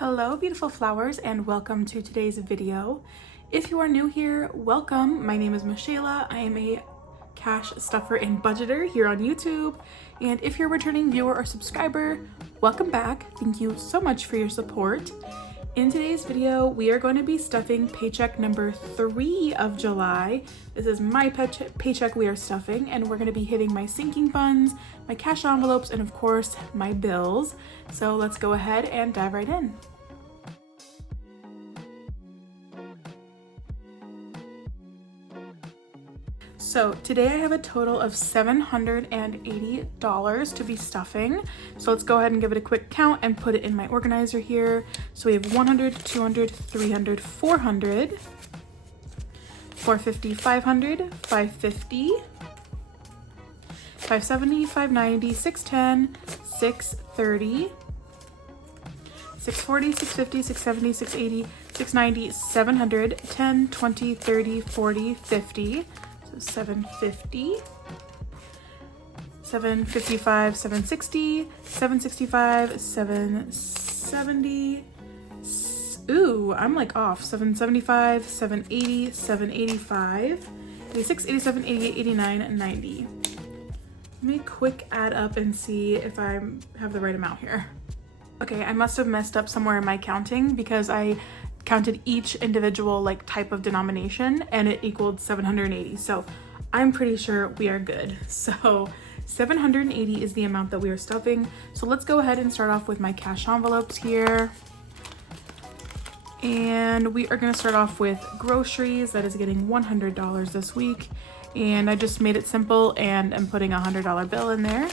Hello beautiful flowers and welcome to today's video. If you are new here, welcome. My name is Michaela. I am a cash stuffer and budgeter here on YouTube. And if you're a returning viewer or subscriber, welcome back. Thank you so much for your support. In today's video, we are going to be stuffing paycheck number 3 of July. This is my paycheck we are stuffing, and we're going to be hitting my sinking funds, my cash envelopes, and of course, my bills. So let's go ahead and dive right in. So today I have a total of $780 to be stuffing. So let's go ahead and give it a quick count and put it in my organizer here. So we have 100, 200, 300, 400, 450, 500, 550, 570, 590, 610, 630, 640, 650, 670, 680, 690, 700, 10, 20, 30, 40, 50. 750, 755, 760, 765, 770. Ooh, I'm like off. 775, 780, 785, 86, 87, 88, 89, 90. Let me quick add up and see if I have the right amount here. Okay, I must have messed up somewhere in my counting because I counted each individual type of denomination and it equaled 780. So I'm pretty sure we are good. So 780 is the amount that we are stuffing. So let's go ahead and start off with my cash envelopes here. And we are gonna start off with groceries. That is getting $100 this week. And I just made it simple and I'm putting a $100 bill in there.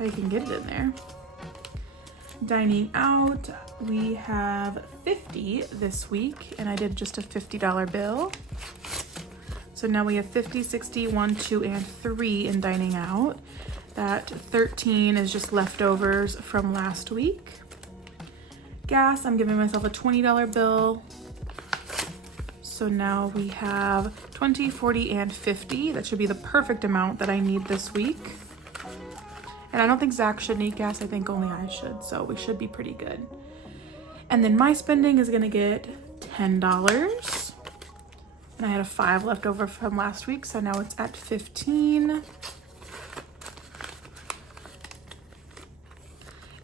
I can get it in there. Dining out, we have 50 this week, and I did just a $50 bill. So now we have 50, 60, 1, 2, and 3 in dining out. That 13 is just leftovers from last week. Gas, I'm giving myself a $20 bill. So now we have 20, 40, and 50. That should be the perfect amount that I need this week. And I don't think Zach should need gas, I think only I should, so we should be pretty good. And then my spending is gonna get $10. And I had a 5 left over from last week, so now it's at 15.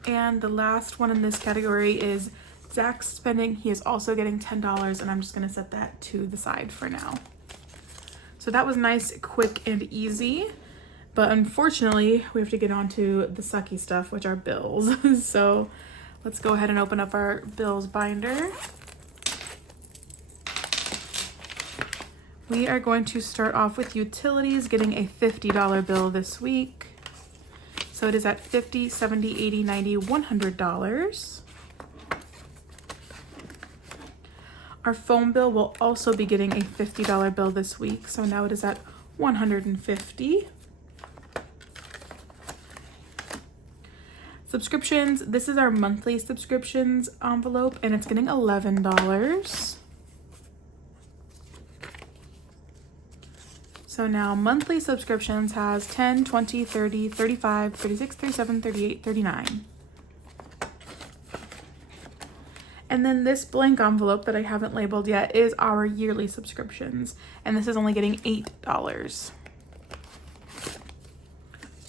And the last one in this category is Zach's spending. He is also getting $10, and I'm just gonna set that to the side for now. So that was nice, quick, and easy. But unfortunately, we have to get on to the sucky stuff, which are bills. So let's go ahead and open up our bills binder. We are going to start off with utilities, getting a $50 bill this week. So it is at $50, $70, $80, $90, $100. Our phone bill will also be getting a $50 bill this week. So now it is at $150. Subscriptions, this is our monthly subscriptions envelope and it's getting $11. So now monthly subscriptions has 10, 20, 30, 35, 36, 37, 38, 39. And then this blank envelope that I haven't labeled yet is our yearly subscriptions. And this is only getting $8.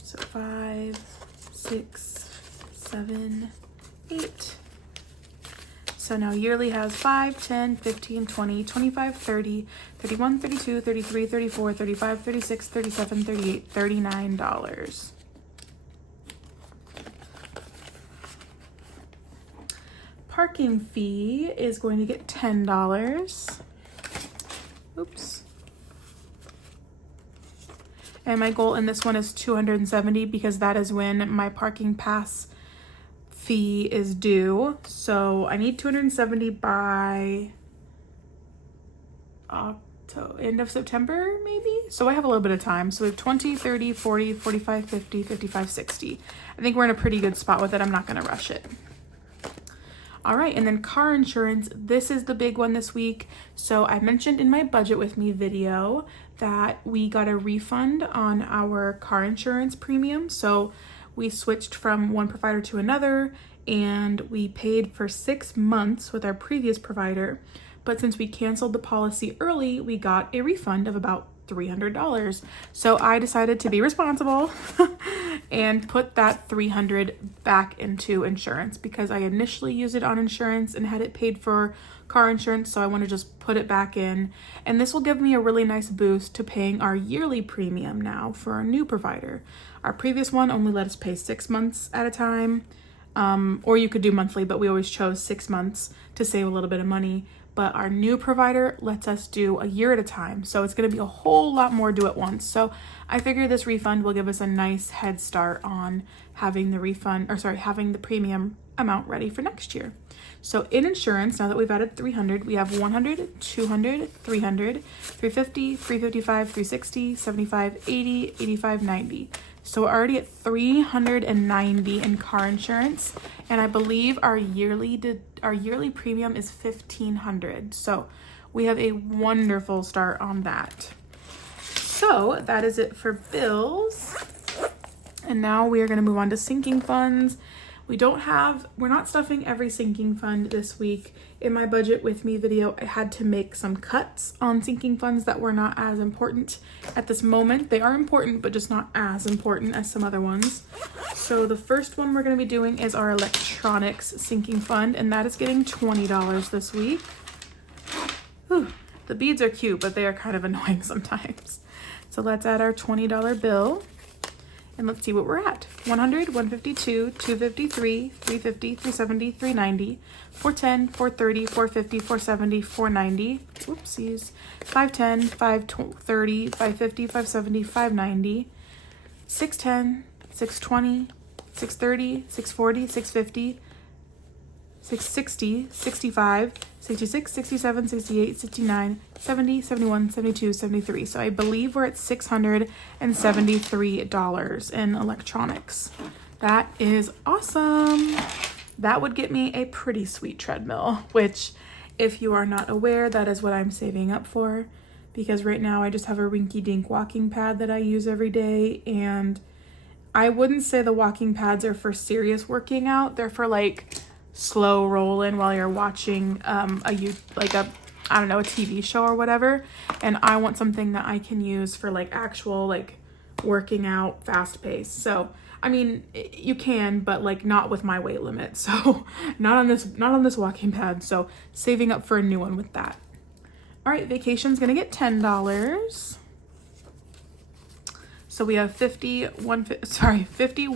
So 5, 6, 7, 8. So now yearly has 5, 10, 15, 20, 25, 30, 31, 32, 33, 34, 35, 36, 37, 38, $39. Parking fee is going to get $10. Oops. And my goal in this one is 270 because that is when my parking pass fee is due. So I need 270 by end of September maybe. So I have a little bit of time. So we have 20, 30, 40, 45, 50, 55, 60. I think we're in a pretty good spot with it. I'm not going to rush it. All right, and then car insurance, this is the big one this week. So I mentioned in my budget with me video that we got a refund on our car insurance premium. So we switched from one provider to another, and we paid for 6 months with our previous provider. But since we canceled the policy early, we got a refund of about $300. So I decided to be responsible and put that $300 back into insurance because I initially used it on insurance and had it paid for car insurance. So I want to just put it back in. And this will give me a really nice boost to paying our yearly premium now for our new provider. Our previous one only let us pay 6 months at a time. Or you could do monthly, but we always chose 6 months to save a little bit of money. But our new provider lets us do a year at a time. So it's going to be a whole lot more due at once. So I figure this refund will give us a nice head start on having having the premium amount ready for next year. So in insurance, now that we've added 300, we have 100, 200, 300, 350, 355, 360, 75, 80, 85, 90. So we're already at 390 in car insurance, and I believe our yearly premium is $1,500. So we have a wonderful start on that. So that is it for bills. And now we are going to move on to sinking funds. We're not stuffing every sinking fund this week. In my budget with me video, I had to make some cuts on sinking funds that were not as important at this moment. They are important, but just not as important as some other ones. So the first one we're going to be doing is our electronics sinking fund, and that is getting $20 this week. Whew. The beads are cute, but they are kind of annoying sometimes. So let's add our $20 bill. And let's see what we're at. 100, 152, 253, 350, 370, 390, 410, 430, 450, 470, 490. Whoopsies. 510, 530, 550, 570, 590. 610, 620, 630, 640, 650, 660, 65, 66, 67, 68, 69, 70, 71, 72, 73. So I believe we're at $673 in electronics. That is awesome. That would get me a pretty sweet treadmill, which if you are not aware, that is what I'm saving up for, because right now I just have a rinky-dink walking pad that I use every day, and I wouldn't say the walking pads are for serious working out. They're for like slow rolling while you're watching a TV show or whatever. And I want something that I can use for like actual like working out, fast pace. So I mean, you can, but like not with my weight limit. So not on this walking pad. So saving up for a new one with that. All right, vacation's gonna get $10. So we have 50, 100, 150,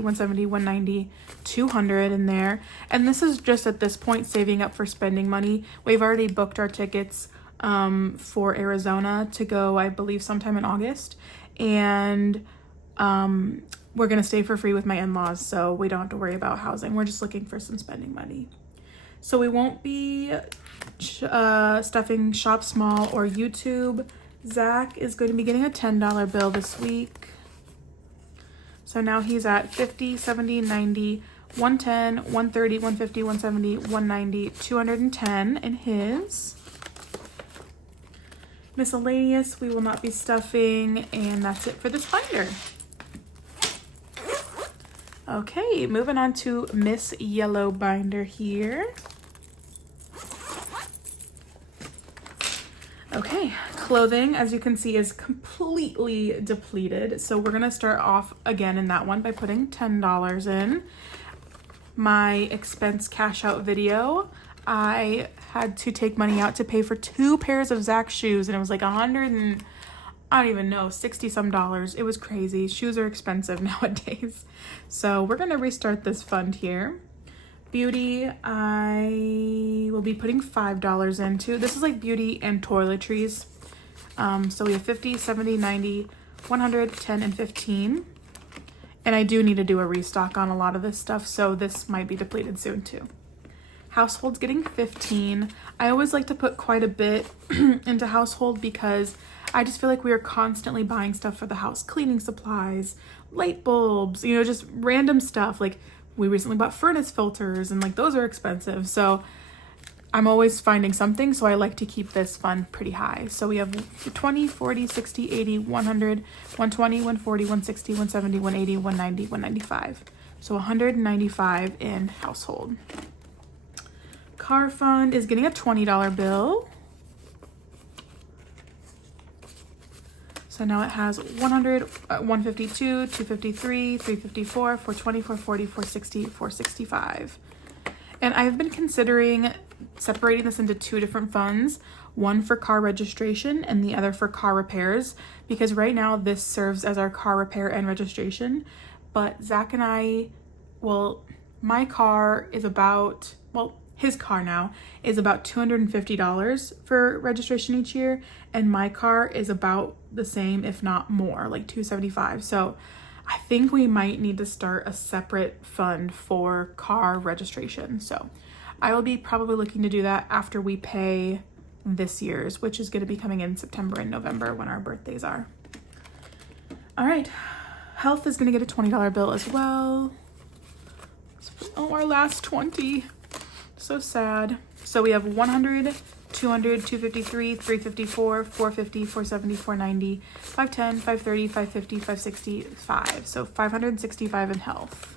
170, 190, 200 in there. And this is just at this point saving up for spending money. We've already booked our tickets for Arizona to go, I believe, sometime in August. And we're going to stay for free with my in-laws, so we don't have to worry about housing. We're just looking for some spending money. So we won't be stuffing Shop Small or YouTube. Zach is going to be getting a $10 bill this week. So now he's at 50, 70, 90, 110, 130, 150, 170, 190, 210 in his. Miscellaneous, we will not be stuffing, and that's it for this binder. Okay, moving on to Miss Yellow binder here. Okay, clothing, as you can see, is completely depleted. So we're gonna start off again in that one by putting $10 in. My expense cash out video, I had to take money out to pay for 2 pairs of Zach shoes, and it was like $60 some. It was crazy. Shoes are expensive nowadays. So we're gonna restart this fund here. Beauty, I will be putting $5 into. This is like beauty and toiletries. So we have 50, 70, 90, 100, 10, and 15. And I do need to do a restock on a lot of this stuff, so this might be depleted soon too. Household's getting 15. I always like to put quite a bit into household because I just feel like we are constantly buying stuff for the house. Cleaning supplies, light bulbs, just random stuff. Like we recently bought furnace filters, and like those are expensive. So I'm always finding something, so I like to keep this fund pretty high. So we have 20, 40, 60, 80, 100, 120, 140, 160, 170, 180, 190, 195. So 195 in household. Car fund is getting a $20 bill. So now it has 100, 152, 253, 354, 420, 440, 460, 465. And I've been considering separating this into two different funds, one for car registration and the other for car repairs, because right now this serves as our car repair and registration. But Zach and I, well, my car is about, well, his car now is about $250 for registration each year, and my car is about the same, if not more, like $275. So I think we might need to start a separate fund for car registration. So I will be probably looking to do that after we pay this year's, which is going to be coming in September and November when our birthdays are. All right, health is going to get a $20 bill as well. Oh, our last 20. So sad. So we have 100, 200, 253, 354, 450, 470, 490, 510, 530, 550, 565. So 565 in health.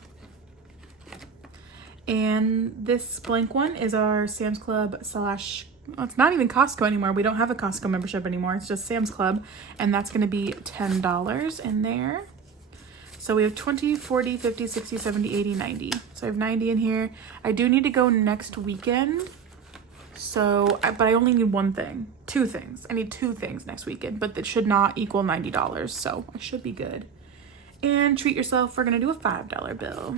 And this blank one is our Sam's Club slash, well, it's not even Costco anymore. We don't have a Costco membership anymore. It's just Sam's Club. And that's going to be $10 in there. So we have 20, 40, 50, 60, 70, 80, 90. So I have 90 in here. I do need to go next weekend. So, but I only need two things. I need two things next weekend, but that should not equal $90. So I should be good. And treat yourself. We're going to do a $5 bill.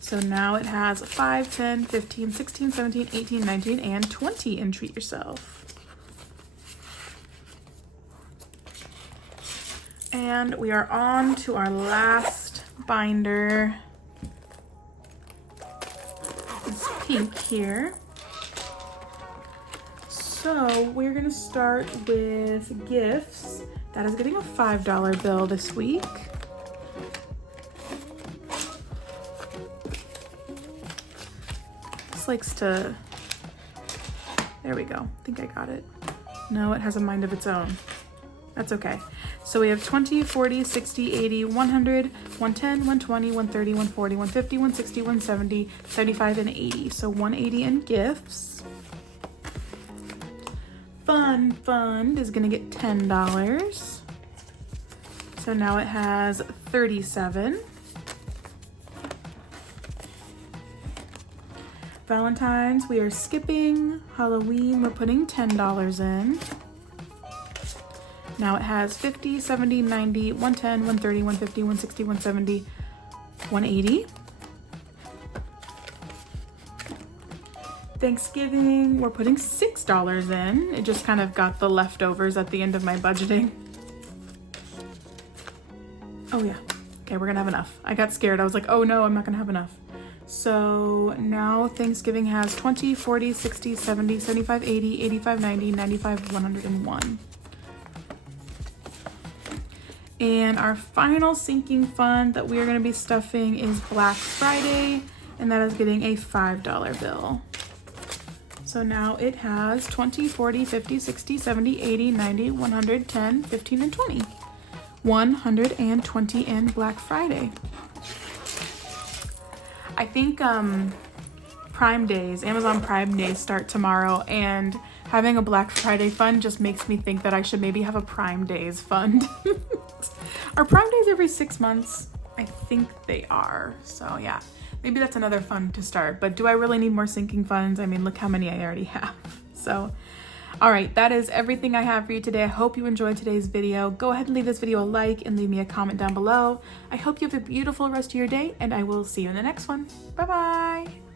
So now it has 5, 10, 15, 16, 17, 18, 19, and 20 in treat yourself. And we are on to our last binder. It's pink here. So we're gonna start with gifts. That is getting a $5 bill this week. This likes to, there we go. I think I got it. No, it has a mind of its own. That's okay. So we have 20, 40, 60, 80, 100, 110, 120, 130, 140, 150, 160, 170, 75, and 80. So 180 in gifts. Fund is gonna get $10. So now it has 37. Valentine's, we are skipping. Halloween, we're putting $10 in. Now it has 50, 70, 90, 110, 130, 150, 160, 170, 180. Thanksgiving, we're putting $6 in. It just kind of got the leftovers at the end of my budgeting. Oh yeah, okay, we're gonna have enough. I got scared, I was like, oh no, I'm not gonna have enough. So now Thanksgiving has 20, 40, 60, 70, 75, 80, 85, 90, 95, 101. And our final sinking fund that we are going to be stuffing is Black Friday, and that is getting a $5 bill. So now it has 20, 40, 50, 60, 70, 80, 90, 100, 10, 15, and 20. 120 in Black Friday. I think Prime Days, Amazon Prime Days start tomorrow, and having a Black Friday fund just makes me think that I should maybe have a Prime Days fund. Are Prime Days every 6 months? I think they are. So yeah, maybe that's another fund to start. But do I really need more sinking funds? I mean, look how many I already have. So, all right, that is everything I have for you today. I hope you enjoyed today's video. Go ahead and leave this video a like and leave me a comment down below. I hope you have a beautiful rest of your day, and I will see you in the next one. Bye-bye.